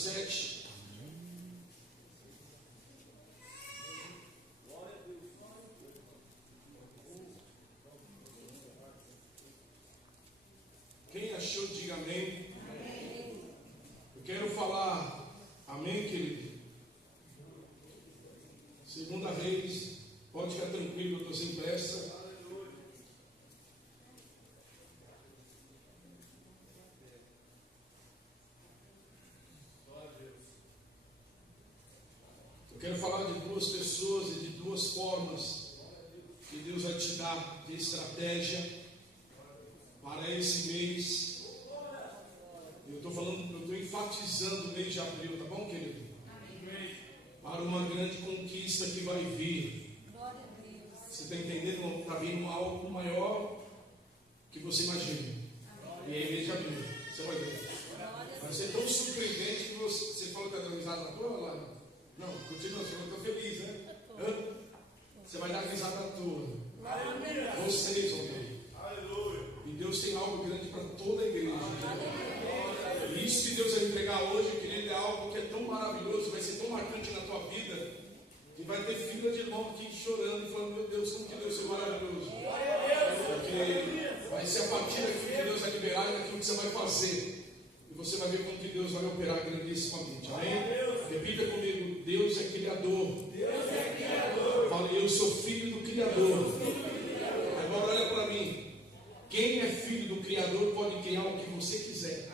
7. Quem achou, diga amém. Eu quero falar amém, querido. Segunda Reis, pode ficar tranquilo, eu estou sem pressa. Eu quero falar de duas pessoas e de duas formas que Deus vai te dar de estratégia para esse mês. Eu estou enfatizando o mês de abril, tá bom, querido? Amém. Para uma grande conquista que vai vir. Glória a Deus. Você está entendendo? Está vindo algo maior que você imagina. E é mês de abril. Você vai ver. Vai ser tão surpreendente que você fala que está dando risada na tua lá. Não, continua, você está feliz, né? Você vai dar risada na tua. Vocês vão ver. E Deus tem algo grande para toda a igreja. E isso que Deus vai entregar hoje, querido, é algo que é tão maravilhoso, vai ser tão marcante na tua vida, que vai ter fila de irmão aqui chorando e falando: meu Deus, como que Deus é maravilhoso. Porque vai ser a partir daquilo que Deus vai liberar e daquilo que você vai fazer. E você vai ver como que Deus vai operar grandissimamente. Amém? Repita comigo: Deus é Criador. Deus é Criador. Fale: eu sou filho do Criador. Agora olha para mim. Quem é filho do Criador pode criar o que você quiser.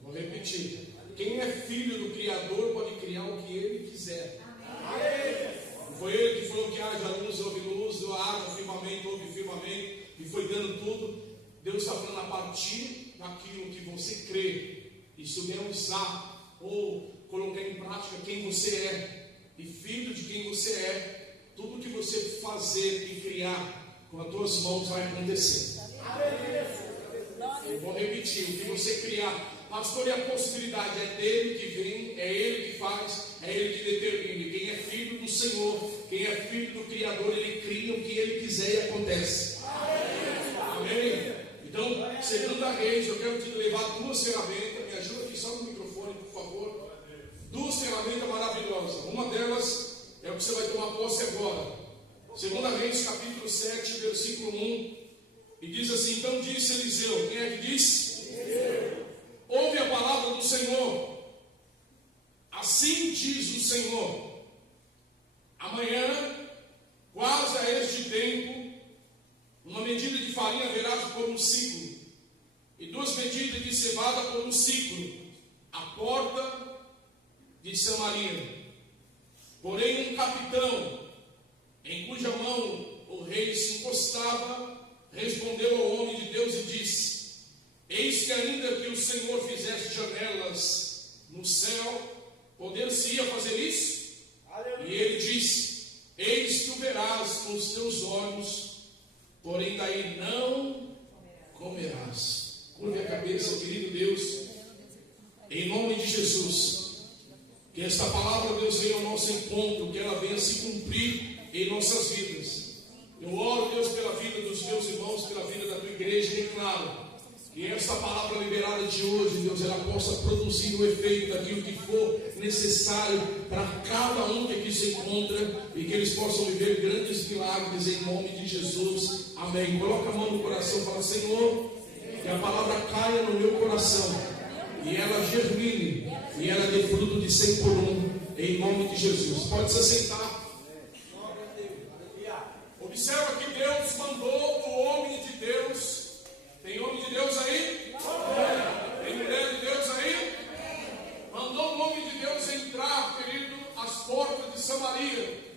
Vou repetir. Quem é filho do Criador pode criar o que ele quiser. Não foi ele que falou que haja luz, houve luz, haja firmamento, houve firmamento, e foi dando tudo. Deus está falando a partir daquilo que você crê e souber usar ou colocar em prática quem você é e filho de quem você é, tudo que você fazer e criar com as tuas mãos vai acontecer. Eu vou repetir: o que você criar, pastor, e a possibilidade é dele que vem, é ele que faz, é ele que determina. Quem é filho do Senhor, quem é filho do Criador, ele cria o que ele quiser e acontece. Amém? Então, segunda Reis, eu quero te levar duas ferramentas. Me ajuda aqui só no microfone, por favor. Duas ferramentas maravilhosas. Uma delas é o que você vai tomar posse agora. Segunda Reis, capítulo 7, versículo 1, e diz assim: então disse Eliseu. Quem é que disse? Ouve a palavra do Senhor. Assim diz o Senhor: amanhã, quase a este tempo, uma medida de farinha verás por um ciclo, e 2 medidas de cevada por um ciclo, à porta de Samaria. Porém, um capitão, em cuja mão o rei se encostava, respondeu ao homem de Deus e disse: eis que ainda que o Senhor fizesse janelas no céu, poder-se-ia fazer isso? Aleluia. E ele disse: eis que o verás com os teus olhos, porém daí não comerás. Curve a cabeça, querido Deus, em nome de Jesus, que esta palavra, Deus, venha ao nosso encontro, que ela venha se cumprir em nossas vidas. Eu oro, Deus, pela vida dos meus irmãos, pela vida da tua igreja, e declaro que esta palavra liberada de hoje, Deus, ela possa produzir o efeito daquilo que for necessário para cada um que aqui se encontra, e que eles possam viver grandes milagres em nome de Jesus. Amém. Coloca a mão no coração e fala: Senhor, que a palavra caia no meu coração e ela germine e ela dê fruto de 100 por 1, em nome de Jesus. Pode se assentar. Observa que Deus mandou o homem de Deus. Tem homem de Deus aí? Tem mulher de Deus aí? Mandou o homem de Deus entrar, querido, às portas de Samaria,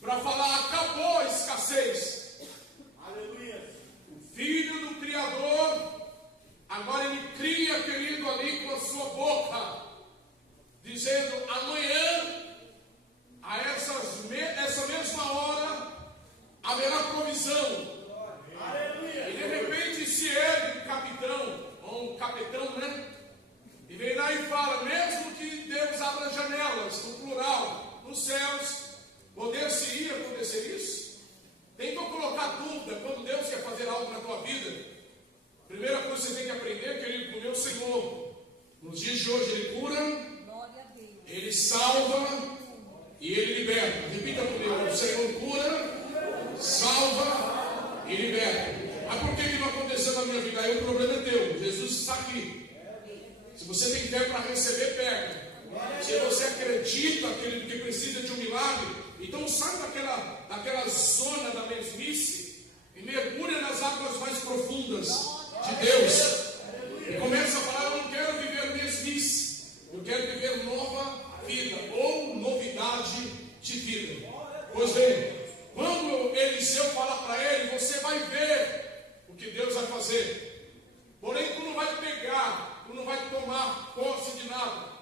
para falar: acabou a escassez. Aleluia. O filho do Criador, agora ele cria, querido, ali com a sua boca, dizendo: amanhã, a essa mesma hora, haverá provisão. Aleluia. E de repente se ergue um capitão, ou um capitão, né? E vem lá e fala: mesmo que Deus abra janelas, no plural, nos céus, poder-se-ia acontecer isso? Tentou colocar dúvida quando Deus quer fazer algo na tua vida. Primeira coisa que você tem que aprender, querido, com o meu Senhor. Nos dias de hoje ele cura, ele salva e ele liberta. Repita comigo: o Senhor cura, salva e liberta. Mas por que não aconteceu na minha vida? Aí o problema é teu. Jesus está aqui. Se você tem fé para receber, pega. Se você acredita que precisa de um milagre, então sai daquela zona da mesmice e mergulha nas águas mais profundas de Deus. E começa a falar: eu não quero viver mesmice, eu quero viver nova vida ou novidade de vida. Pois bem, quando Eliseu fala para ele, você vai ver o que Deus vai fazer. Porém, tu não vai pegar, tu não vai tomar posse de nada.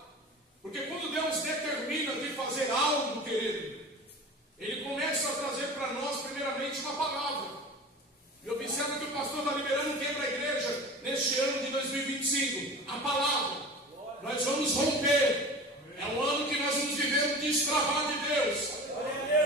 Porque quando Deus determina de fazer algo, querido, Ele começa a trazer para nós, primeiramente, uma palavra. E observa que o pastor está liberando o que para a igreja neste ano de 2025? A palavra. Nós vamos romper. É um ano que nós vamos viver um destravar de Deus.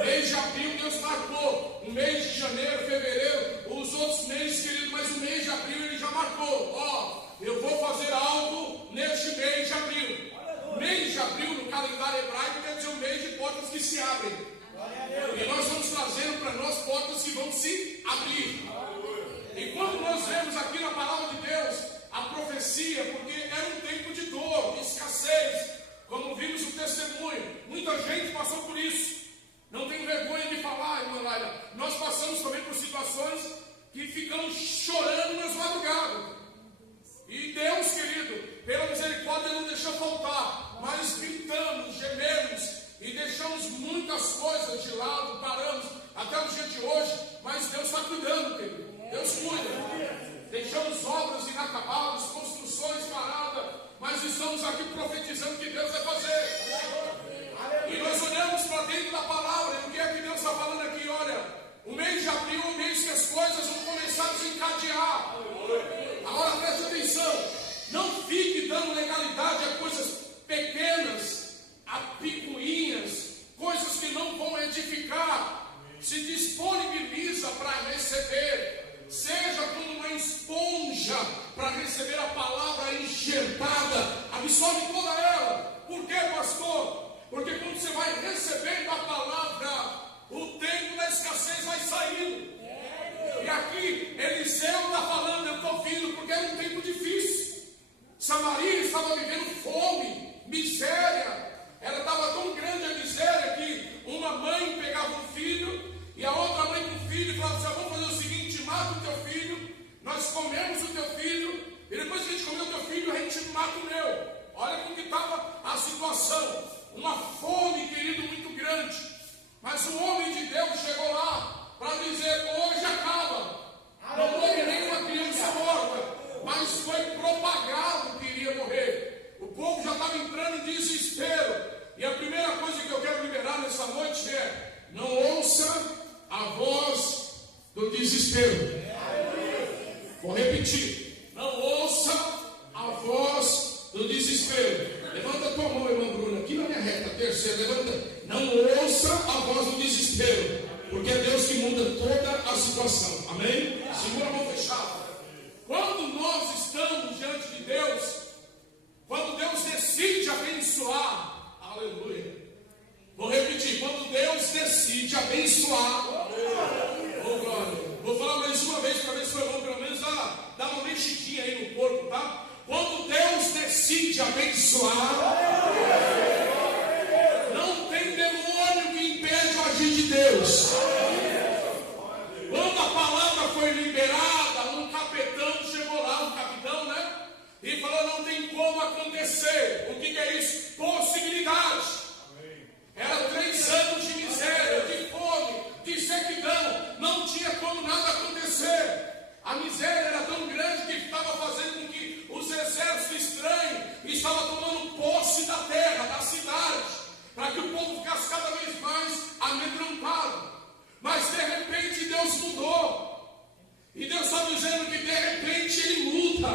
Mês de abril, Deus marcou. O mês de janeiro, fevereiro, os outros meses, querido, mas o mês de abril Ele já marcou. Ó, eu vou fazer algo neste mês de abril. Mês de abril, no calendário hebraico, quer dizer um mês de portas que se abrem. E nós vamos trazendo para nós portas que vão se abrir. E quando nós vemos aqui na palavra de Deus a profecia, porque era um tempo de dor, de escassez, como vimos o testemunho, muita gente passou por isso. Não tenho vergonha de falar, irmã Laila, nós passamos também por situações que ficamos chorando nas madrugadas. E Deus, querido, pela misericórdia não deixou faltar, mas gritamos, gememos e deixamos muitas coisas de lado, paramos até o dia de hoje, mas Deus está cuidando, querido. Deus cuida. Deixamos obras inacabadas, construções paradas, mas estamos aqui profetizando o que Deus vai fazer. E nós olhamos para dentro da palavra, e o que é que Deus está falando aqui? Olha, o mês de abril é o mês que as coisas vão começar a desencadear. Agora preste atenção, não fique dando legalidade a coisas pequenas, a picuinhas, coisas que não vão edificar. Se disponibiliza para receber, seja como uma esponja para receber a palavra enxertada, absorve toda ela. Por quê, pastor? Porque quando você vai recebendo a palavra, o tempo da escassez vai saindo. E aqui Eliseu está falando: eu estou vindo porque era um tempo difícil. Samaria estava vivendo fome, miséria. Ela estava tão grande a miséria que uma mãe pegava um filho e a outra mãe com o filho e falava assim: vamos fazer o seguinte, mata o teu filho, nós comemos o teu filho, e depois que a gente comer o teu filho, a gente mata o meu. Olha como que estava a situação, uma fome, querido, muito grande. Mas o homem de Deus chegou lá para dizer: hoje acaba. Não houve nenhuma criança morta, mas foi propagado que iria morrer. O povo já estava entrando em desespero. E a primeira coisa que eu quero liberar nessa noite é: não ouça a voz do desespero. Vou repetir: não ouça a voz do desespero. Levanta a tua mão, irmã Bruna, aqui na minha reta, terceira, levanta. Não ouça a voz do desespero, porque é Deus que muda toda a situação. Amém? Segura a mão fechada. Quando nós estamos diante de Deus, quando Deus decide abençoar, aleluia. Vou repetir: quando Deus decide abençoar, oh glória. Vou falar mais uma vez para ver se foi bom, pelo menos dá uma mexidinha aí no corpo, tá? Quando Deus decide abençoar, não tem demônio que impede o agir de Deus. Quando a palavra foi liberada, um capitão chegou lá, um capitão, né? E falou: não tem como acontecer. O que é isso? Possibilidade. Era 3 anos de miséria, de fome, de sequidão. Não tinha como nada acontecer. A miséria era tão grande que estava fazendo com que os exércitos estranhos estavam tomando posse da terra, da cidade, para que o povo ficasse cada vez mais amedrontado. Mas de repente Deus mudou. E Deus está dizendo que de repente Ele muda.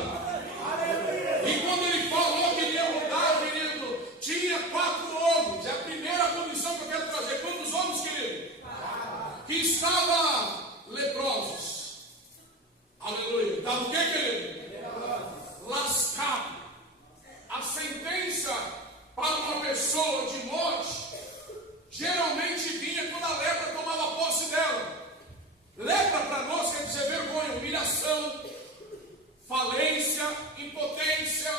E quando Ele falou que Ele ia mudar, querido, tinha 4 homens. É a primeira comissão que eu quero trazer. Quantos homens, querido? Que estavam leprosos. Aleluia. Estava o que, querido? Lascado. a sentença para uma pessoa de morte geralmente vinha quando a lepra tomava posse dela. Lepra para nós quer dizer vergonha, humilhação, falência, impotência,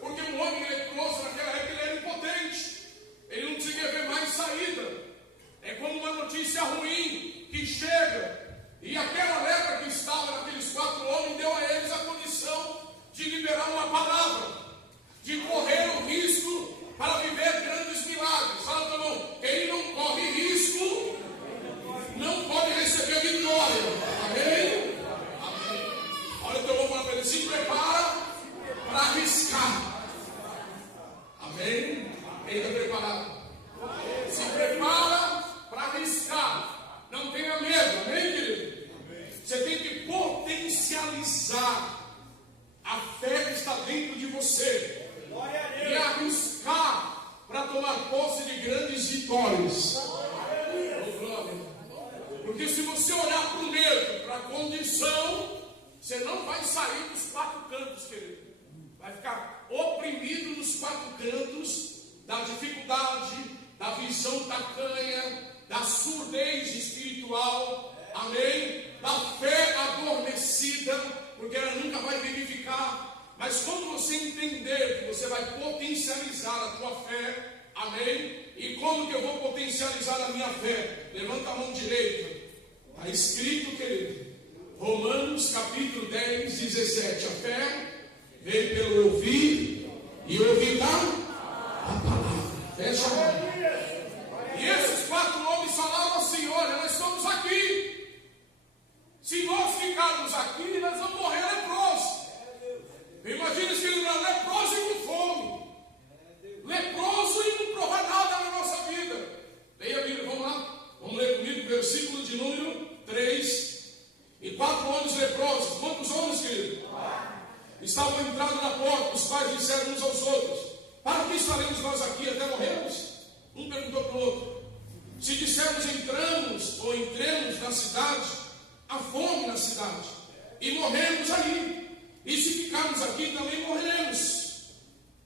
porque um homem leproso naquela época ele era impotente, ele não conseguia ver mais saída. É como uma notícia ruim que chega, e aquela lepra que estava naqueles 4 homens deu a eles a condição de liberar uma palavra, de correr o risco para viver grandes milagres. Fala, meu irmão, quem não corre risco não pode receber vitória. Amém? Amém. Olha o teu irmão falando para ele, se prepara para arriscar. Amém? Quem está preparado? Se prepara para arriscar. Não tenha medo. Amém, querido? Você tem que potencializar a fé que está dentro de você e arriscar para tomar posse de grandes vitórias. Porque se você olhar para o medo, para a condição, você não vai sair dos 4 cantos, querido. Vai ficar oprimido nos 4 cantos da dificuldade, da visão tacanha, da surdez espiritual, amém? Da fé adormecida, porque ela nunca vai vivificar. Mas quando você entender que você vai potencializar a tua fé, amém? E como que eu vou potencializar a minha fé? Levanta a mão direita. Está escrito, querido, Romanos capítulo 10, 17. A fé vem pelo ouvir e ouvir a palavra. Fecha a mão. E esses 4 homens falavam assim: olha, nós estamos aqui. Se nós ficarmos aqui, nós vamos morrer leprosos. Imagina se ele não é leproso e com fome. Leproso e não provar nada na nossa vida. Leia a Bíblia, vamos lá. Vamos ler comigo o versículo de número 3. E 4 homens leprosos. Quantos homens, querido? Estavam entrando na porta. Os pais disseram uns aos outros: para que estaremos nós aqui até morrermos? Um perguntou para o outro. Se dissermos entramos ou entremos na cidade, há fome na cidade, e morremos aí. E se ficarmos aqui, também morreremos.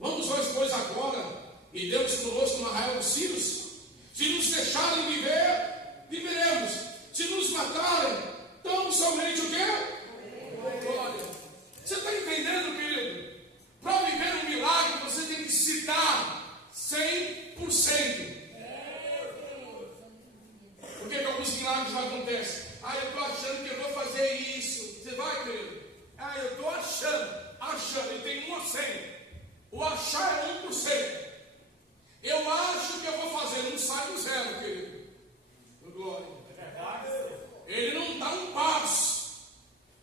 Vamos nós, pois, agora, e Deus conosco no arraial dos círios? Se nos deixarem viver, viveremos. Se nos matarem, então somente o quê? Glória. Você está entendendo, querido? Para viver um milagre, você tem que se dar 100%. Por que alguns milagres não acontecem? Eu estou achando que eu vou fazer isso. Você vai, querido? Eu estou achando, e tem 1 a 100. O achar é 1%. Eu acho que eu vou fazer, não sai do 0, querido. Glória. Ele não dá um passo.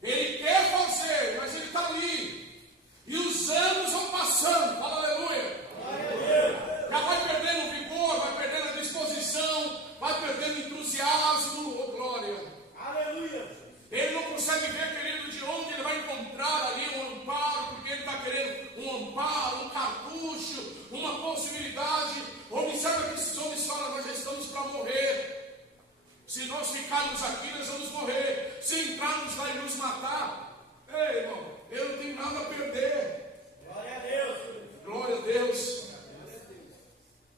Ele quer fazer, mas ele está ali. E os anos vão passando. Fala aleluia. Já vai perdendo o vigor, vai perdendo a disposição, vai perdendo o entusiasmo. Oh, glória. Aleluia. Ele não consegue ver, querido, de onde ele vai encontrar ali um amparo, porque ele está querendo um amparo, um cartucho, uma possibilidade. Observa que esses homens falam: nós já estamos para morrer. Se nós ficarmos aqui, nós vamos morrer. Se entrarmos lá e nos matar, ei, irmão, eu não tenho nada a perder. Glória a Deus. Glória a Deus.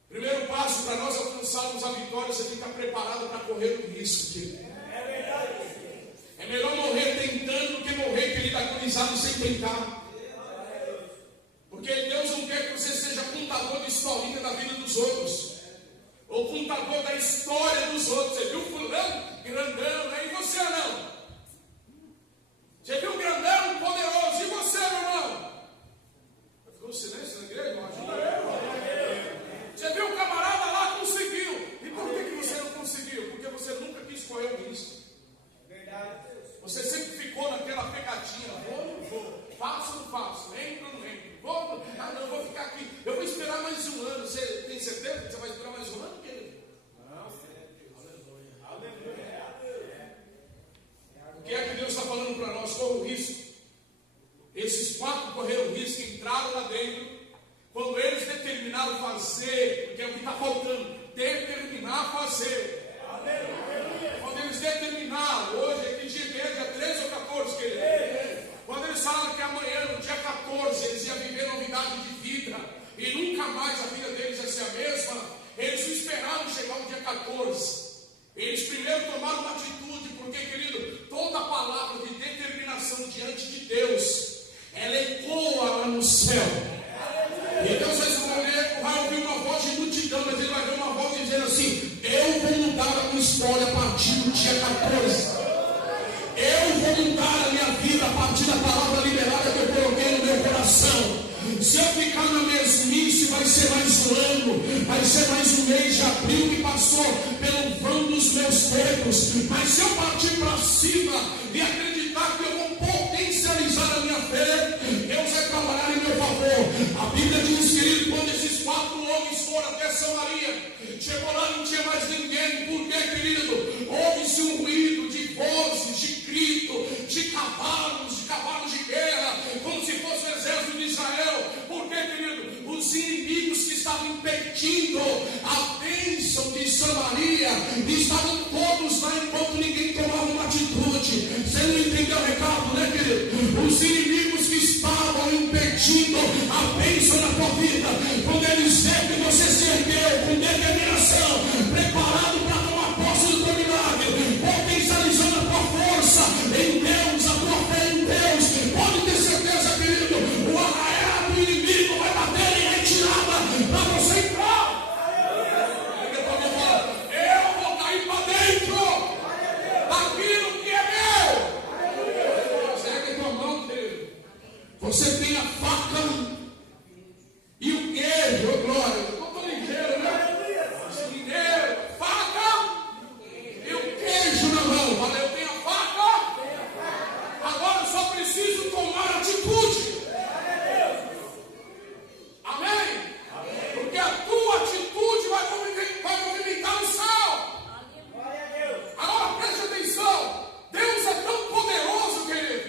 Primeiro passo para nós alcançarmos a vitória, você tem que estar preparado para correr o risco, querido. É verdade. É melhor morrer tentando do que morrer, querido, agonizado sem tentar. Porque Deus não quer que você seja contador de historinha da vida dos outros, ou contador da história dos outros. Você viu fulano, grandão, né? E você não? Você viu grandão, poderoso, e você não? Ficou silêncio na igreja? Não ajuda. Você viu o camarada lá, conseguiu. E por que você não conseguiu? Porque você nunca quis correr o risco. Você sempre ficou naquela pegadinha: vou ou não vou, faço ou não faço, entro ou não entro, vou, não vou ficar aqui, eu vou esperar mais 1 ano. Você tem certeza que você vai esperar mais 1 ano, querido? Não. Aleluia. O que é que Deus está falando para nós? Corra o risco. Esses 4 correram o risco, entraram lá dentro. Quando eles determinaram fazer, porque é o que está faltando, determinar fazer. Quando eles determinaram, hoje é que dia que é? Dia 13 ou 14, querido? Quando eles falaram que amanhã, no dia 14, eles iam viver novidade de vida, céu. Então vocês vai ouvir uma voz de multidão, mas ele vai ver uma voz dizendo assim: eu vou mudar a minha história a partir do dia 14. Eu vou mudar a minha vida a partir da palavra liberada que eu coloquei no meu coração. Se eu ficar na mesmice, vai ser mais um ano, vai ser mais um mês de abril que passou pelo vão dos meus tempos. Mas se eu partir para cima e acreditar que eu vou potencializar a minha fé, Deus vai trabalhar em meu favor. A Bíblia diz, querido, quando esses 4 homens foram até Samaria, chegou lá, não tinha mais ninguém. Por quê, querido? Houve-se um ruído de vozes, de grito, de cavalos de guerra, como se fosse o exército de Israel. Por quê, querido? Os inimigos que estavam impedindo a bênção de Samaria estavam todos lá enquanto ninguém tomava uma atitude. Você não entendeu o recado, né, querido? Os inimigos que estavam impedindo a bênção na tua vida, quando eles veem que você se ergueu com determinação, preparado para tomar posse do teu milagre, potencializando a tua força em Deus, a tua fé em Deus, pode ter certeza, querido, o arraial do inimigo vai bater em retirada para você entrar. Eu vou cair para dentro daquilo que é meu. Você ergue a tua mão, querido. Você tem a faca e o queijo, oh glória. Eu estou ligeiro, né? Ligeiro, faca e o queijo na mão. Valeu, eu tenho a faca. Agora eu só preciso tomar atitude. Amém? Porque a tua atitude vai movimentar o céu. Agora preste atenção. Deus é tão poderoso, querido.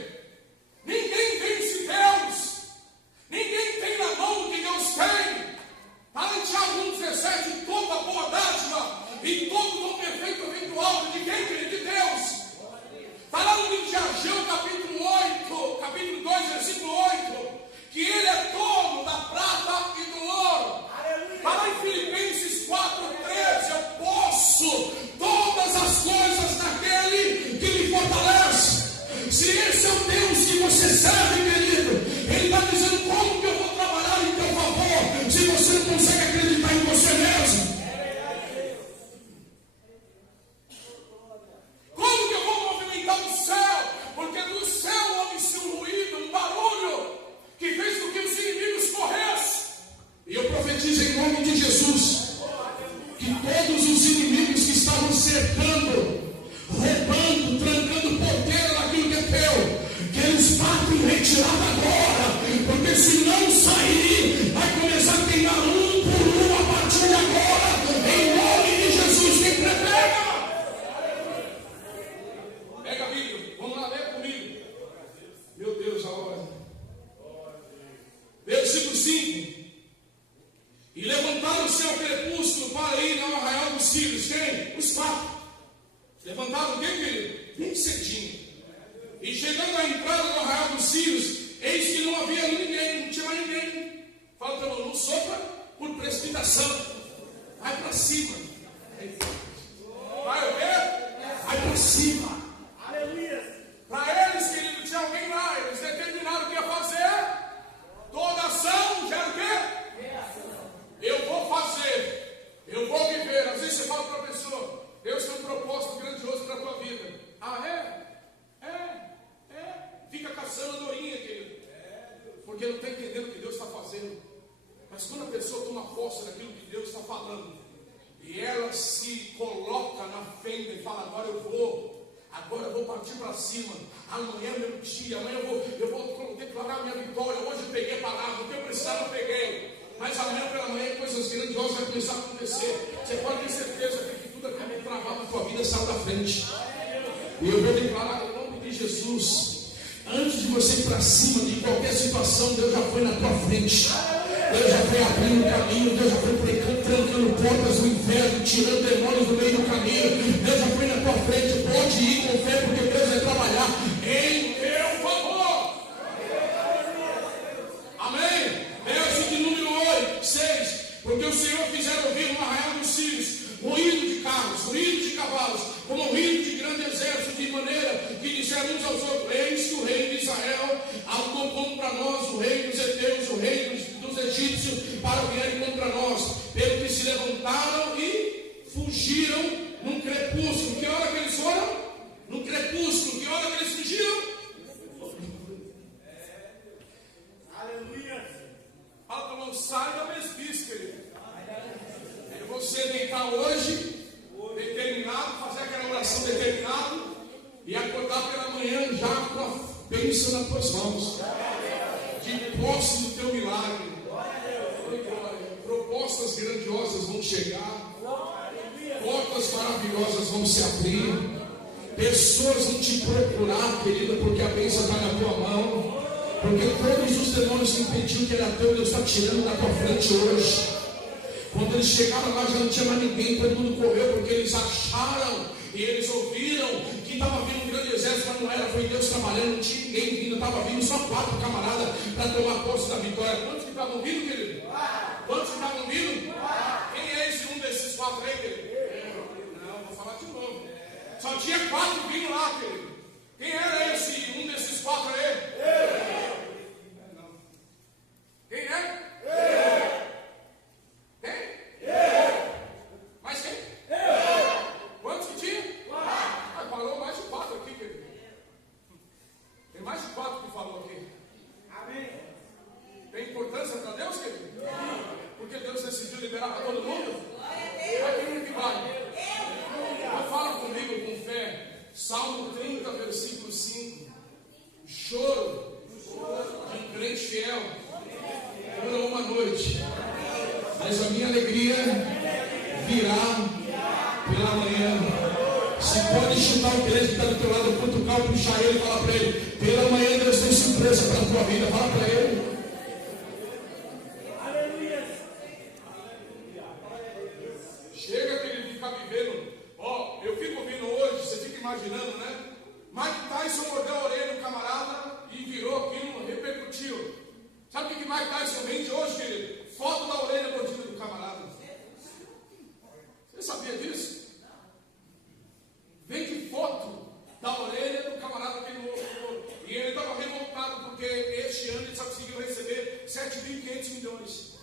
Ninguém vence Deus. Ninguém tem na mão o que Deus tem. Está em Tiago 1,17: toda boa dádiva e todo dom perfeito vem do alto. De quem, querido? De Deus. Está lá no livro de Ageu, capítulo 2, versículo 8, que Ele é dono da prata e do ouro. Está lá em Filipenses 4,13: eu posso todas as coisas naquele que me fortalece. Se esse é o Deus que você serve, querido, Ele está dizendo: como que eu vou trabalhar em teu favor, se você não consegue acreditar em você mesmo? Como que eu vou movimentar o céu? Porque do céu houve-se um ruído, um barulho, que fez com que os inimigos corressem. E eu profetizo em nome de Jesus, que todos os inimigos que estavam cercando, roubando, trancando porteira daquilo que é teu, que eles batem em retirada agora, porque se não sair, vai começar a queimar um por um a partir de agora, em nome de Jesus. Quem prepara? Pega a Bíblia, vamos lá, ler comigo. Meu Deus, a hora. Versículo 5: e levantaram-se ao crepúsculo para ir ao arraial dos filhos. Quem? Os 4. Levantaram quem, querido? Bem cedinho. E chegando à entrada do arraial dos filhos, eis que não havia ninguém, não tinha mais ninguém. Fala para o não sopra por precipitação. Vai para cima. Vai o quê? Vai para cima. Para eles, querido, tinha alguém lá. Eles determinaram o que ia fazer. Toda ação gera o quê? Eu vou fazer. Eu vou viver. Às vezes você fala para a pessoa: Deus tem um propósito grandioso para a tua vida. Ah, é? Fica caçando andorinha, querido. Porque não está entendendo o que Deus está fazendo. Mas quando a pessoa toma posse daquilo que Deus está falando, e ela se coloca na fenda e fala: agora eu vou partir para cima. Amanhã é meu dia, amanhã eu vou declarar minha vitória. Hoje eu peguei a palavra, o que eu precisava eu peguei. Mas amanhã pela manhã coisas grandiosas vão começar a acontecer. Você pode ter certeza que tudo aquilo que travava na tua vida saiu da frente. E eu vou declarar em nome de Jesus: antes de você ir para cima de qualquer situação, Deus já foi na tua frente. Deus já foi abrindo o caminho. Deus já foi trancando portas do inferno, tirando demônios do meio do caminho. Deus já foi na tua frente. Pode ir com fé, porque Deus vai trabalhar em teu favor. Amém? Verso de número 6: porque o Senhor fizera ouvir no arraial dos filhos ruído de carros, ruído de cavalos, como ruído de grande exército, de maneira que disseram uns aos outros: eis que o rei de Israel alcançou para nós, o rei dos heteus, o rei egípcios para virem contra nós, pelo que se levantaram e fugiram num crepúsculo. Que hora que eles foram? No crepúsculo. Que hora que eles fugiram? Aleluia. Fala para o irmão, sai da mesmice, querido. É você deitar hoje, determinado, fazer aquela oração determinada e acordar pela manhã já com a bênção nas tuas mãos, de posse do teu milagre. Propostas grandiosas vão chegar, portas maravilhosas vão se abrir, pessoas vão te procurar, querida, porque a bênção está na tua mão, porque todos os demônios que impediam que era teu, Deus está tirando da tua frente hoje. Quando eles chegaram lá já não tinha mais ninguém, todo mundo correu, porque eles acharam e eles ouviram que estava vindo um grande exército, mas não era, foi Deus trabalhando, não tinha ninguém vindo, estava vindo só 4 camaradas para tomar posse da vitória. Quantos que estavam vindo, querido? Quantos que estavam vindo? Quem é esse um desses 4 aí, querido? Não, vou falar de novo. Só tinha 4 vindo lá, querido. Quem era esse um desses 4 aí? Não. Quem é? Quem? Mais quem? Quantos que tinha? Falou mais de 4 aqui, querido. Tem mais de 4 que falou aqui. Amém. Tem importância para Deus, querido? Porque Deus decidiu liberar para todo mundo? Vai quem que vai? Então fala comigo com fé. Salmo 30, versículo 5. O choro de um crente fiel dura uma noite, mas a minha alegria virá pela manhã. Se pode chutar o crente que está do teu lado, cutucar, puxar ele e falar para ele: pela manhã Deus tem surpresa para a tua vida. Fala para ele. Chega que ele fica vivendo. Ó, eu fico ouvindo hoje, você fica imaginando, né? Mike Tyson mordeu a orelha do camarada e virou aquilo, repercutiu. Sabe o que Mike Tyson vende hoje, querido? Foto da orelha mordida do camarada. Você sabia disso? Vende foto da orelha do camarada que ele mordeu. E ele estava revoltado porque este ano ele só conseguiu receber 7.500 milhões.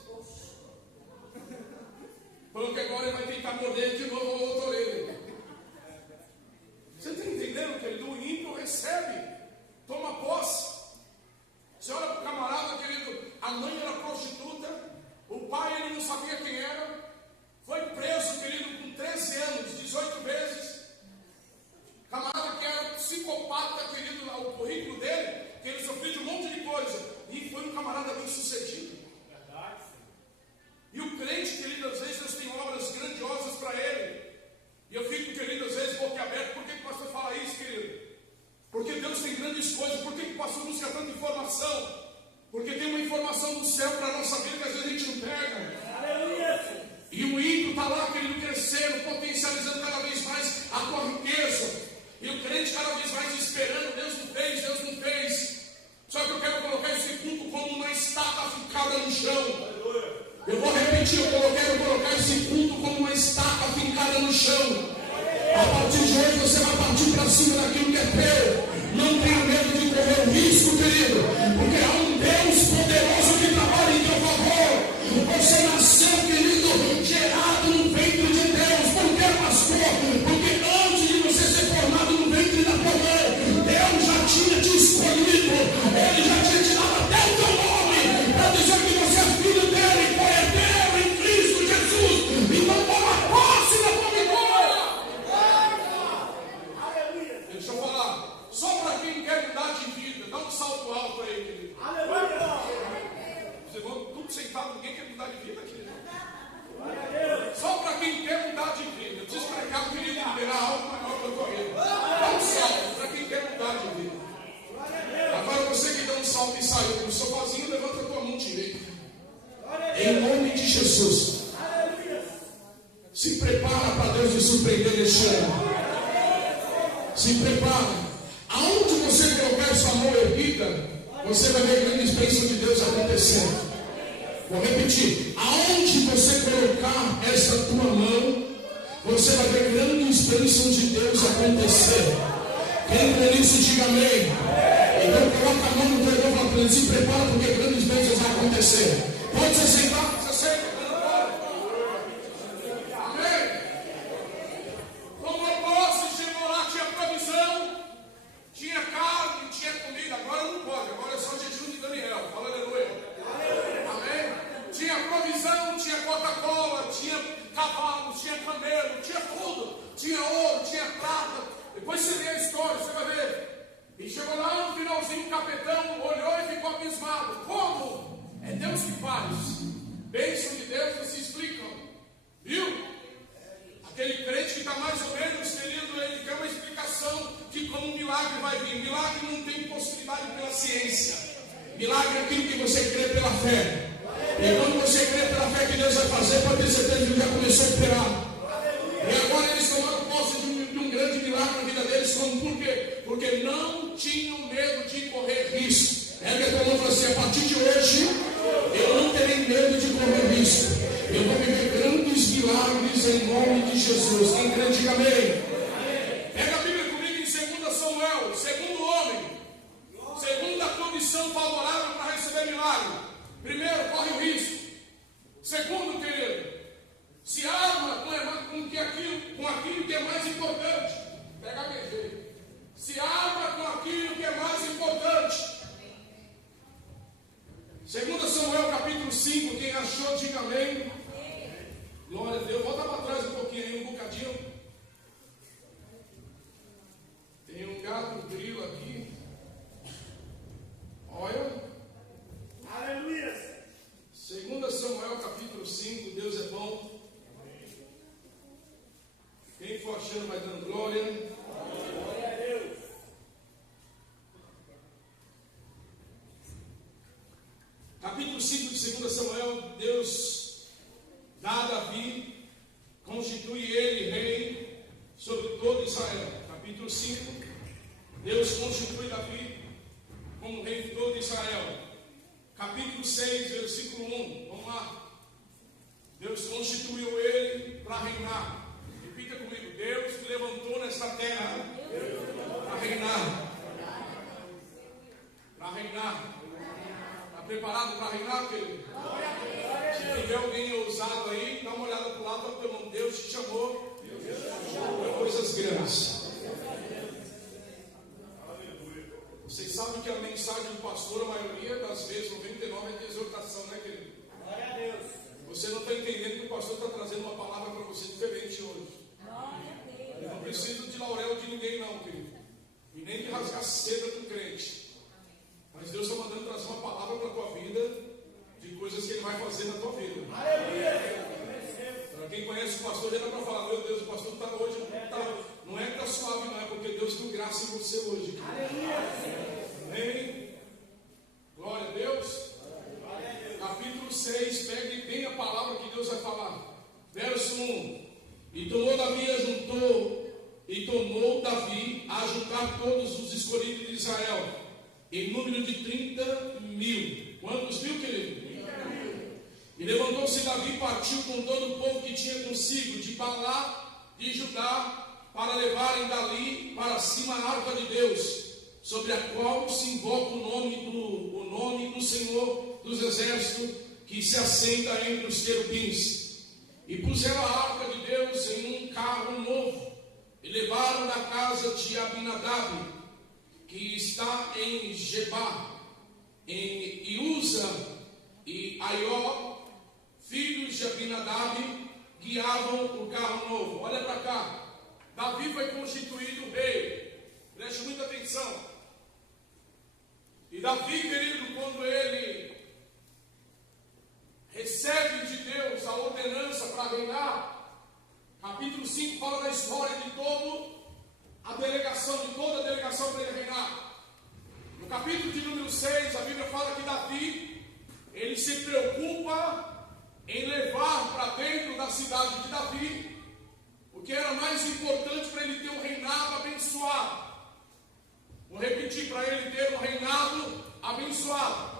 Falou que agora ele vai tentar morder de novo a outra orelha. Você está entendendo, querido? O ímpio recebe, toma posse. Você olha para o camarada, querido, a mãe era prostituta, o pai ele não sabia quem era, foi preso, querido, com 13 anos, 18 vezes. Camarada que era psicopata, querido, o currículo dele, que ele sofreu de um monte de coisa, e foi um camarada bem sucedido. E o crente, querido, às vezes Deus tem obras grandiosas para ele. E eu fico, querido, às vezes boquiaberto. Por que o pastor fala isso, querido? Porque Deus tem grandes coisas. Por que o pastor busca tanta informação? Porque tem uma informação do céu para a nossa vida que às vezes a gente não pega. E o ímpio está lá, querido, crescendo, potencializando cada vez mais a tua riqueza. E o crente cada vez mais esperando. Deus não fez, Deus não fez. Só que eu quero colocar esse culto como uma estátua fincada no chão. Eu vou repetir, eu quero colocar esse culto como uma estátua fincada no chão. A partir de hoje você vai partir para cima daquilo que é teu. Não tenha medo de correr o risco, querido, porque há um Deus poderoso que trabalha em teu favor. Você nasceu, querido, gerado no ventre de Deus. Por que, pastor? Porque antes de você ser formado no ventre da tua mãe, Deus já tinha te escolhido. Ele já tinha te dado até o teu nome para dizer que você é filho dele. Então toma posse da tua vitória. Deixa eu falar. Só para quem quer mudar de vida, dá um salto alto aí, querido. Vocês vão tudo sentado, ninguém quer mudar de vida, querido. Só para quem quer mudar de vida. Eu preciso pregar, querido, liberar algo maior para a tua vida. Dá um salto para quem quer mudar de vida. Agora você que dá um salto e saiu do sofazinho, levanta a tua mão direita. Em nome de Jesus. Se prepara para Deus te surpreender neste ano. Se prepara. Aonde você colocar sua mão erguida, você vai ver grandes bênçãos de Deus acontecendo. Vou repetir. Aonde você colocar essa tua mão, você vai ver grandes bênçãos de Deus acontecer. Quem crê nisso, diga amém. Então coloca a mão no teu irmão e fala para ele: se prepara, porque grandes bênçãos vão acontecer. Pode se sentar, você senta. Amém. Como eu posso, chegou lá, tinha provisão, tinha carne, tinha comida. Agora não pode, agora é só jejum de Daniel. Fala aleluia. Amém. Tinha provisão, tinha Coca-Cola, tinha cavalo, tinha camelo, tinha tudo. Tinha ouro, tinha prata. Depois você lê a história, você vai ver. E chegou lá no finalzinho, o capitão olhou e ficou abismado. Como? É Deus que faz. Bênção de Deus não se explicam. Viu? Aquele crente que está mais ou menos, querido, ele quer uma explicação de como um milagre vai vir. Milagre não tem possibilidade pela ciência. Milagre é aquilo que você crê pela fé. E quando você crê pela fé que Deus vai fazer, pode ter certeza que ele já começou a operar. E agora eles tomaram posse de um grande milagre na vida deles. Como? Por quê? Porque não tinham medo de correr risco. É que a tua mão falou assim: a partir de hoje, eu não terei medo de correr risco. Eu vou viver grandes milagres em nome de Jesus. Quem crê, diga amém. Pega a Bíblia comigo em 2 Samuel, segundo homem, segunda condição favorável para receber milagre. Primeiro, corre o risco. Segundo, querido, se arma com aquilo que é mais importante. Pega a BG. Se arma com aquilo que é mais importante. 2 Samuel capítulo 5, quem achou, diga amém. Glória a Deus. Volta para trás um pouquinho aí, um bocadinho. Tem um gato grilo aqui. Olha. Aleluia. 2 Samuel capítulo 5, Deus é bom. Quem for achando vai dando glória. Glória a Deus. Capítulo 5 de 2 Samuel, Deus dá a Davi, constitui ele rei sobre todo Israel. Capítulo 5, Deus constitui Davi como rei de todo Israel. Capítulo 6, versículo 1, vamos lá. Deus constituiu ele para reinar. Repita comigo: Deus me levantou nesta terra para reinar. Para reinar. Está preparado para reinar, querido? Se tiver alguém ousado aí, dá uma olhada para o lado, fala para o irmão: Deus te chamou para coisas grandes. Vocês sabem que a mensagem do pastor, a maioria das vezes, 99, é de exortação, né, querido? Glória a Deus. Você não está entendendo que o pastor está trazendo uma palavra para você diferente hoje. Eu não preciso de laurel de ninguém, não, querido. E nem de rasgar seda do crente. Mas Deus está mandando trazer uma palavra para a tua vida, de coisas que Ele vai fazer na tua vida. Para quem conhece o pastor, já dá para falar: meu Deus, o pastor está hoje, não é que está suave, não, é porque Deus deu graça em você hoje. Amém? Glória a Deus. Capítulo 6, pegue bem a palavra que Deus vai falar. Verso 1. E tomou Davi a juntar todos os escolhidos de Israel, em número de 30.000. Quantos mil, querido? 30.000. E levantou-se Davi e partiu com todo o povo que tinha consigo, de Balá de Judá, para levarem dali para cima a arca de Deus, sobre a qual se invoca o nome do Senhor dos Exércitos, que se assenta entre os querubins. E puseram a arca de Deus em um carro novo, e levaram da casa de Abinadab, que está em Gebá, em Uza e Aió, filhos de Abinadab, guiavam o carro novo. Olha para cá. Davi foi constituído rei. Preste muita atenção. E Davi, querido, quando ele recebe de Deus a ordenança para reinar, capítulo 5 fala da história de toda a delegação para ele reinar. No capítulo de número 6, a Bíblia fala que Davi, ele se preocupa em levar para dentro da cidade de Davi o que era mais importante para ele ter um reinado abençoado. Vou repetir: para ele ter um reinado abençoado.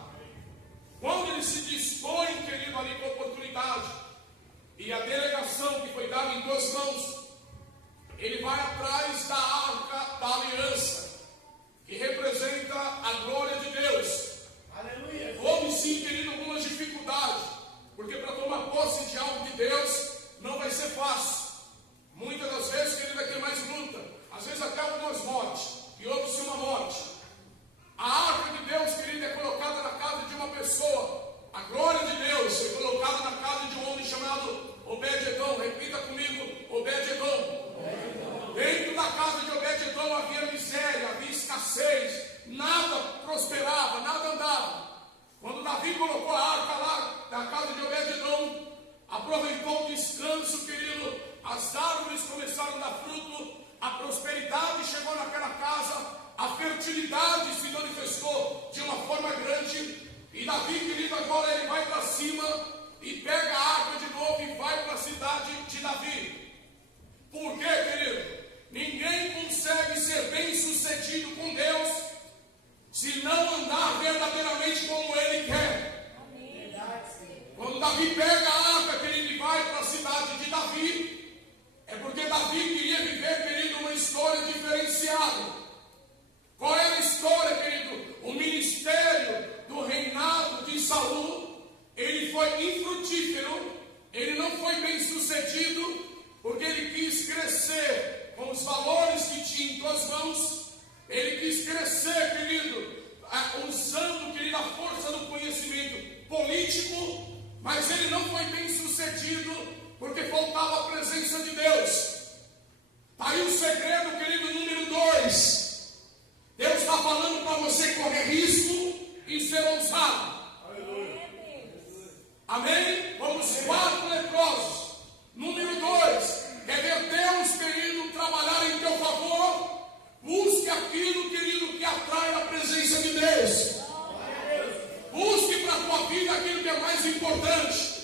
Quando ele se dispõe, querido, ali com a oportunidade e a delegação que foi dada em 2 mãos, ele vai atrás da arca da aliança. fácil. Muitas das vezes, querido, é quem mais luta. Às vezes até algumas mortes, e outros uma morte. A arca de Deus, querido, é colocada na casa de uma pessoa. A glória de Deus foi colocada na casa de um homem chamado Obed-Edom. Repita comigo, Obed-Edom. Dentro da casa de Obed-Edom havia miséria, havia escassez, nada prosperava, nada andava. Quando Davi colocou a arca lá na casa de Obed-Edom, aproveitou o descanso, querido, as árvores começaram a dar fruto, a prosperidade chegou naquela casa, a fertilidade se manifestou de uma forma grande, e Davi, querido, agora ele vai para cima e pega a arca de novo e vai para a cidade de Davi. Por quê, querido? Ninguém consegue ser bem sucedido com Deus se não andar verdadeiramente como Ele quer. Quando Davi pega a arca, querido, e vai para a cidade de Davi, é porque Davi queria viver, querido, uma história diferenciada. Qual era a história, querido? O ministério do reinado de Saul, ele foi infrutífero, ele não foi bem sucedido, porque ele quis crescer com os valores que tinha em tuas mãos. Ele quis crescer, querido, usando, querido, a força do conhecimento político, mas ele não foi bem sucedido, porque faltava a presença de Deus. Está aí o segredo, querido, número 2. Deus está falando para você correr risco e ser ousado. Amém? Vamos 4 leprosos. Número 2, é ver Deus, querido, trabalhar em teu favor. Busque aquilo, querido, que atrai a presença de Deus. Busque para a tua vida aquilo que é mais importante.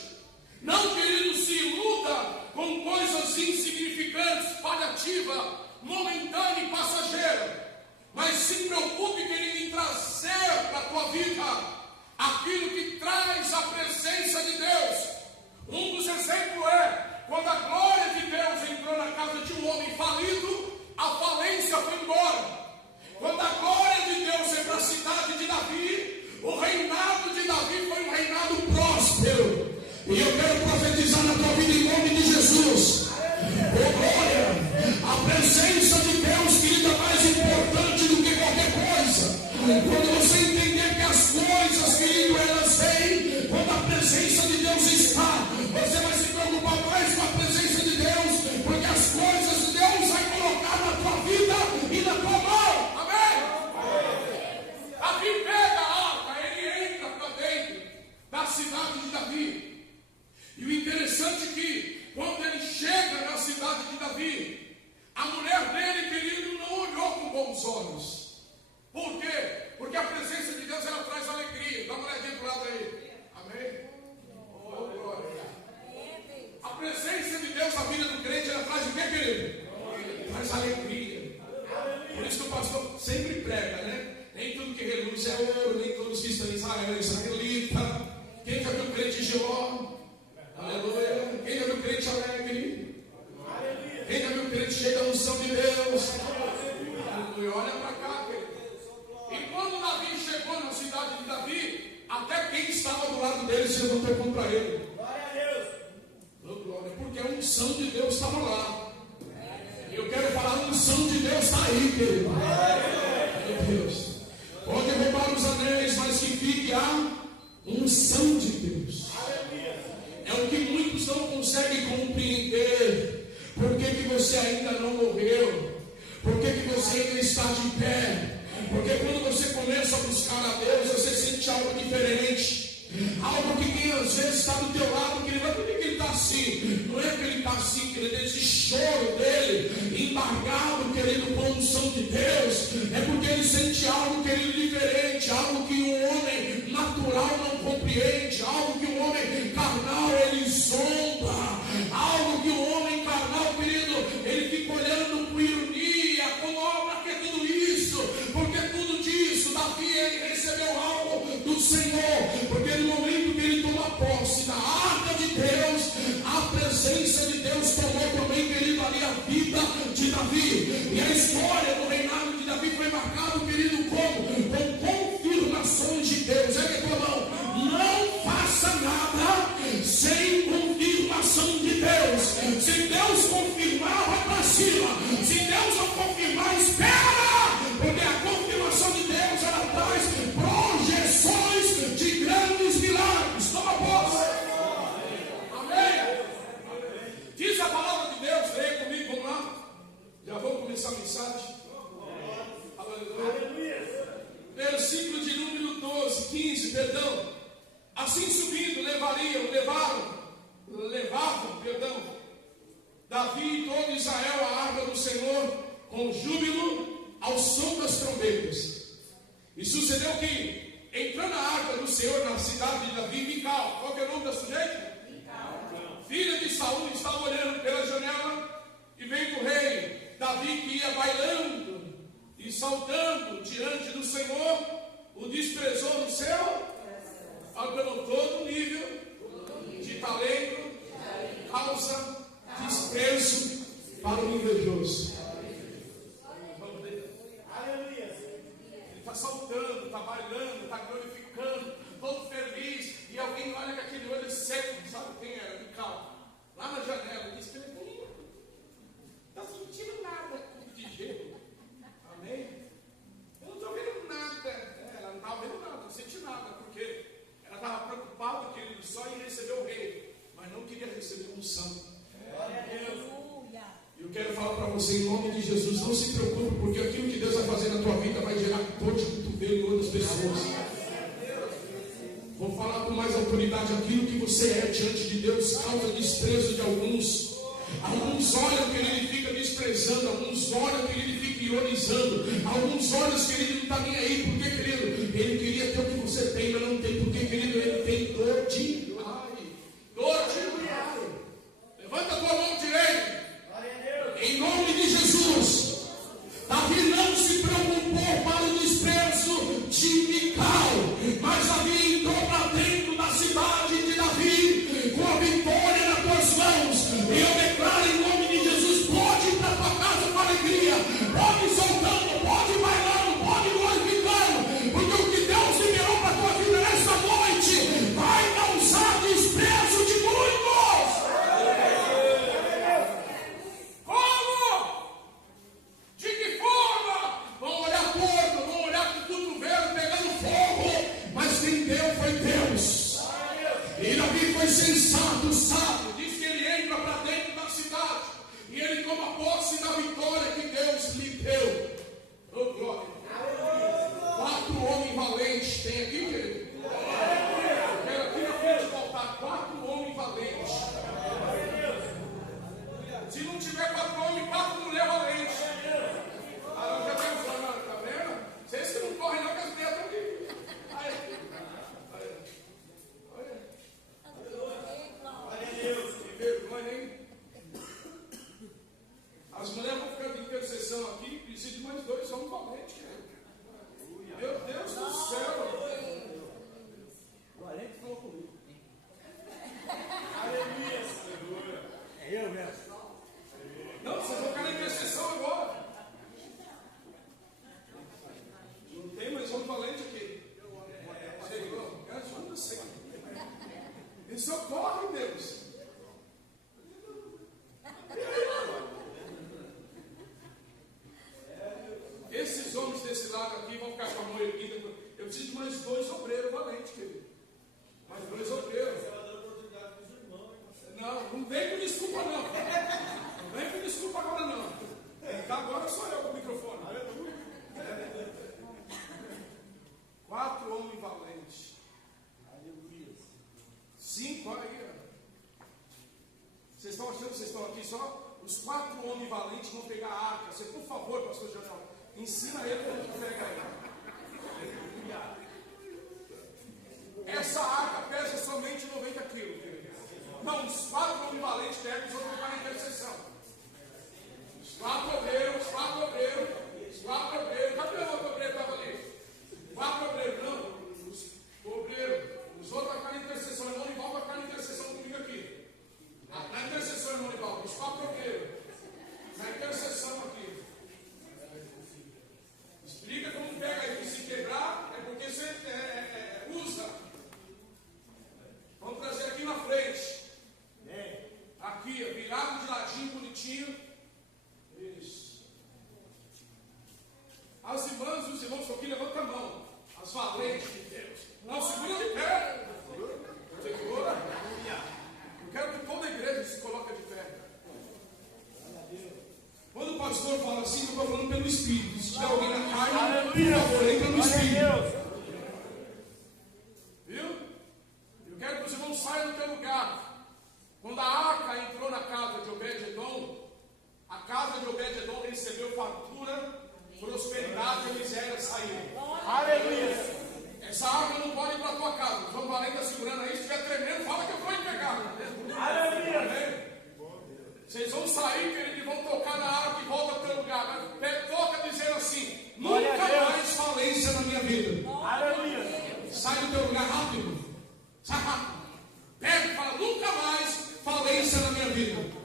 Não, querido, se iluda com coisas insignificantes, paliativa, momentânea e passageira. Mas se preocupe, querido, em trazer para a tua vida aquilo que traz a presença de Deus. Um dos exemplos é quando a glória de Deus entrou na casa de um homem falido, a falência foi embora. Quando a glória de Deus veio para a cidade de Davi, o reinado de Davi foi um reinado próspero. E eu quero profetizar na tua vida em nome de Jesus. Oh glória, a presença de Deus, querida, é mais importante do que qualquer coisa. Quando você entender que as coisas, querido, elas vêm, quando a presença de Deus está, você vai se preocupar mais com a presença de Deus, porque as coisas de Deus vai colocar na tua vida e na tua mão. Amém? Davi pega a arca, ele entra para dentro da cidade de Davi. E o interessante é que quando ele chega na cidade de Davi, a mulher dele, querido, não olhou com bons olhos. Por quê? Porque a presença de Deus, ela traz alegria. Dá uma olhadinha do lado aí. Amém? Oh, glória. A presença de Deus na vida do crente, ela traz o quê, querido? Traz alegria. Por isso que o pastor sempre prega, né? Nem tudo que reluz é ouro, nem todos que estão em Israel é israelita. Quem já viu o crente Geló? Aleluia. Quem já viu o crente alegre? Quem já viu o crente cheio da unção de Deus? Aleluia. Olha para cá, querido. E quando Davi chegou na cidade de Davi, até quem estava do lado dele se levantou contra ele. Glória a Deus. Glória, porque a unção de Deus estava lá. E eu quero falar, a unção de Deus está aí, querido. Meu Deus. Pode roubar os anéis, mas que fique a unção de Deus. É o que muitos não conseguem compreender. Por que você ainda não morreu? Por que você ainda está de pé? Porque quando você começa a buscar a Deus, você sente algo diferente. Algo que quem às vezes está do teu lado, querido, mas por que ele está assim? Não é que ele está assim, querido, esse choro dele, embargado, querido, com a unção de Deus, é porque ele sente algo, querido, diferente, algo que um homem natural não compreende, algo que um homem carnal ele zomba, algo que um homem carnal, querido, ele fica olhando com ironia, com obra, que é tudo isso, porque tudo disso, Davi, ele recebeu algo do Senhor, porque no momento que ele toma posse da arca de Deus, a presença de Deus tomou também, querido, ali a vida de Davi. E a história do reinado de Davi foi marcado, querido, com confirmações de Deus. É que, irmão, não faça nada sem confirmação de Deus. Se Deus com júbilo ao som das trombetas. E sucedeu que, entrando a arca do Senhor na cidade de Davi, Mical, qual que é o nome da sujeita? Mical, filha de Saul, estava olhando pela janela, e veio o rei Davi, que ia bailando e saltando diante do Senhor, o desprezou no céu, pelo todo nível de talento, causa desprezo para o invejoso. Ele está saltando, está bailando, está glorificando, todo feliz, e alguém olha com aquele olho seco, sabe quem era? Mical, lá na janela, e diz que ele não está sentindo nada de gelo. Amém? Eu não estou vendo nada. Ela não estava vendo nada, não senti nada, porque ela estava preocupada, querido, só em receber o rei, mas não queria receber unção. Glória a Deus. Eu quero falar para você, em nome de Jesus, não se preocupe, porque aquilo que Deus vai fazer na tua vida vai gerar dor de cotovelo em outras pessoas. Vou falar com mais autoridade, aquilo que você é diante de Deus causa desprezo de alguns. Alguns olham que ele fica desprezando, alguns olham que ele fica ironizando, alguns olham que ele não está nem aí, porque, querido, ele queria ter o que você tem, mas não tem, porque, querido, ele tem dor de ai. Dor de ai. Levanta a tua mão direita. Em nome de Jesus. Davi não se preocupou para o desprezo de Mical, mas Davi entrou para dentro da cidade de Davi com a vitória nas tuas mãos. E eu declaro em nome de Jesus: pode ir para tua casa com alegria, pode ir soltando, pode ir bailando, pode ir glorificando, porque o que Deus liberou para a tua vida nesta noite vai causar desprezo de muitos. Como? De que forma? Vão olhar torto, vão olhar com o cotovelo pegando fogo, mas quem deu foi Deus. E Davi foi sensato, sábio. Diz que ele entra para dentro da cidade e ele toma posse da vitória que Deus lhe deu. Oh, glória. 4 homens valentes. Tem aqui, querido? Eu quero aqui na frente voltar. 4 homens valentes. Se não tiver 4 homens, 4 mulheres valentes. Ah, não, já tem falando, tá vendo? Vocês que não correm não, que as mulheres estão aqui. Aí. Que vergonha, hein? As mulheres vão ficar de intercessão aqui, precisa de mais 2 homens valentes, querido. Meu Deus do céu. Valente falou comigo. Aleluia. É eu mesmo. Não, vocês vão ficar na intercessão agora. Não tem mais homem valente aqui. Chegou. Ajuda, Senhor. E socorre, Deus. Esses homens desse lado aqui vão ficar com a mão erguida. Eu preciso de mais 2 obreiros valentes, querido. Mais 2 obreiros. Não, não vem com desculpa, não. Não vem com desculpa agora, não. Agora sou eu com o microfone. 4 homens valentes. 5, olha aí. Vocês estão achando que vocês estão aqui só? Os 4 homens valentes vão pegar a arca. Você, por favor, pastor Janel, ensina ele como que pega aí. Essa arca pesa somente 90 quilos. Não, os 4 homens valentes pegam, os outros vão para a intercessão. Os 4 obreiros, cadê o outro obreiro que estava ali? 4 obreiros, não. Os obreiros, os outros vão para a intercessão. O irmão Nival vai ficar na intercessão comigo aqui. Na intercessão, irmão Nival, os 4 obreiros. Na intercessão aqui. Explica como pega aí, que se quebrar é porque você usa. Vamos trazer aqui na frente. Aqui, virado de ladinho, bonitinho. Isso. As irmãs e os irmãos estão aqui, levanta a mão. As valentes de Deus. Não, segura de pé. Segura. Eu quero que toda a igreja se coloque de pé. Quando o pastor fala assim, eu estou falando pelo Espírito. Se tiver alguém na carne, por favor, entra no Espírito. Viu? Eu quero que os irmãos saiam do teu lugar. Quando a arca entrou na casa de Obed-Edom, a casa de Obed-Edom recebeu fartura, prosperidade e miséria saíram. Aleluia. Essa arca não pode ir para a tua casa. O João Valente está segurando aí. Se estiver tremendo, fala que eu vou pegar. Aleluia. Vocês vão sair, querido, e vão tocar na arca e volta para o teu lugar. Toca dizendo assim: nunca mais falência na minha vida. Aleluia. Sai do teu lugar rápido. Sai rápido. Pega e fala: nunca mais falência na minha vida.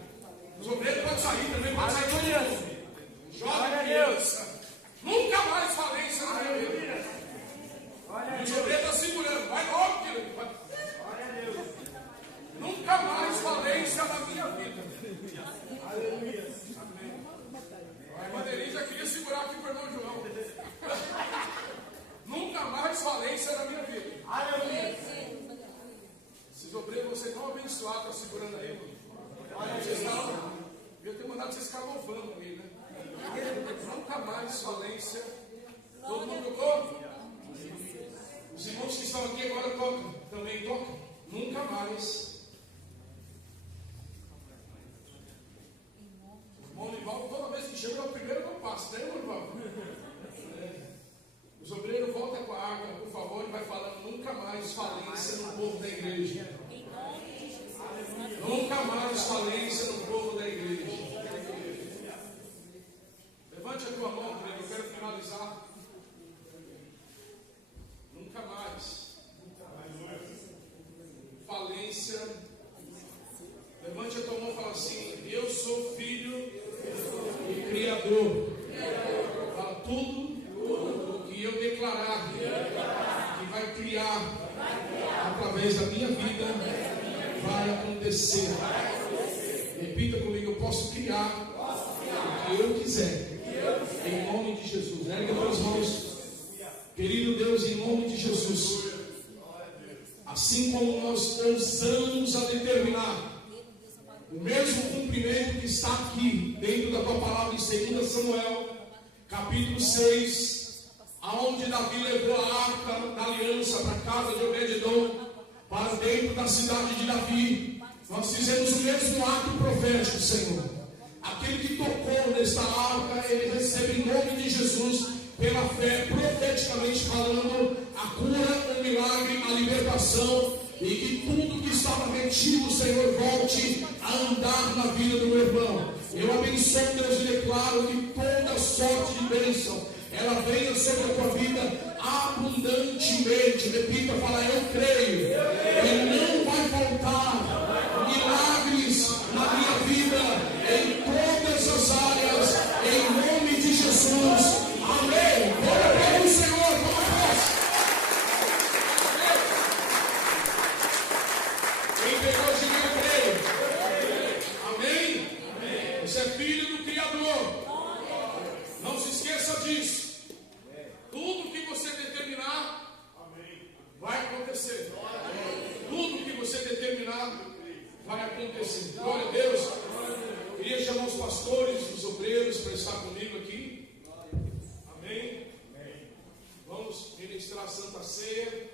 Os obreiros podem sair também, pode sair todo mundo. Jovem criança. Nunca mais falência na minha vida. E os obreiros estão segurando. Vai logo, querido. Nunca mais falência na minha vida. Aleluia. A irmã Denise já queria segurar aqui para o irmão João. Nunca mais falência na minha vida. Aleluia. Esses obreiros, vocês estão abençoados, estão segurando aí, mano. Vocês estão. Eu tenho mandado vocês ficar louvando aí, né? Nunca mais falência. Todo mundo tocou? Os irmãos que estão aqui agora tocam. Também tocam. Nunca mais. O irmão Nivaldo, toda vez que chega, é o primeiro que eu passo, né, irmão Nivaldo? Os obreiros voltam com a arca, por favor, e vai falando: nunca mais falência no povo da igreja. Nunca mais falência no povo da igreja. Levante a tua mão, querido, eu quero finalizar. Nunca mais falência. Levante a tua mão e fala assim: eu sou filho e criador. Fala: tudo que eu declarar que vai criar através da minha vida vai acontecer. Repita comigo: eu posso criar o que eu quiser, em nome de Jesus. Ergue as tuas mãos. Querido Deus, em nome de Jesus, assim como nós ousamos a determinar o mesmo cumprimento que está aqui dentro da tua palavra em 2 Samuel capítulo 6, aonde Davi levou a arca da aliança para a casa de Obed-Edom, para dentro da cidade de Davi. Nós fizemos o mesmo ato profético, Senhor. Aquele que tocou nesta arca, ele recebe em nome de Jesus, pela fé, profeticamente falando, a cura, o milagre, a libertação, e que tudo que estava retido, Senhor, volte a andar na vida do meu irmão. Eu abençoo, Deus, e declaro que toda sorte de bênção ela venha sobre a tua vida abundantemente. Repita, fala: eu creio, e não vai faltar milagres na minha vida, em todas as áreas, em nome de Jesus. Amém. Glória para o Senhor. Vamos. Quem pegou, diga: eu creio. Amém. Você é filho do Criador. Não se esqueça disso. Tudo que você determinar vai acontecer. Tudo que você determinar vai acontecer. Glória a Deus. Queria chamar os pastores, os obreiros para estar comigo aqui. Amém. Vamos ministrar a Santa Ceia.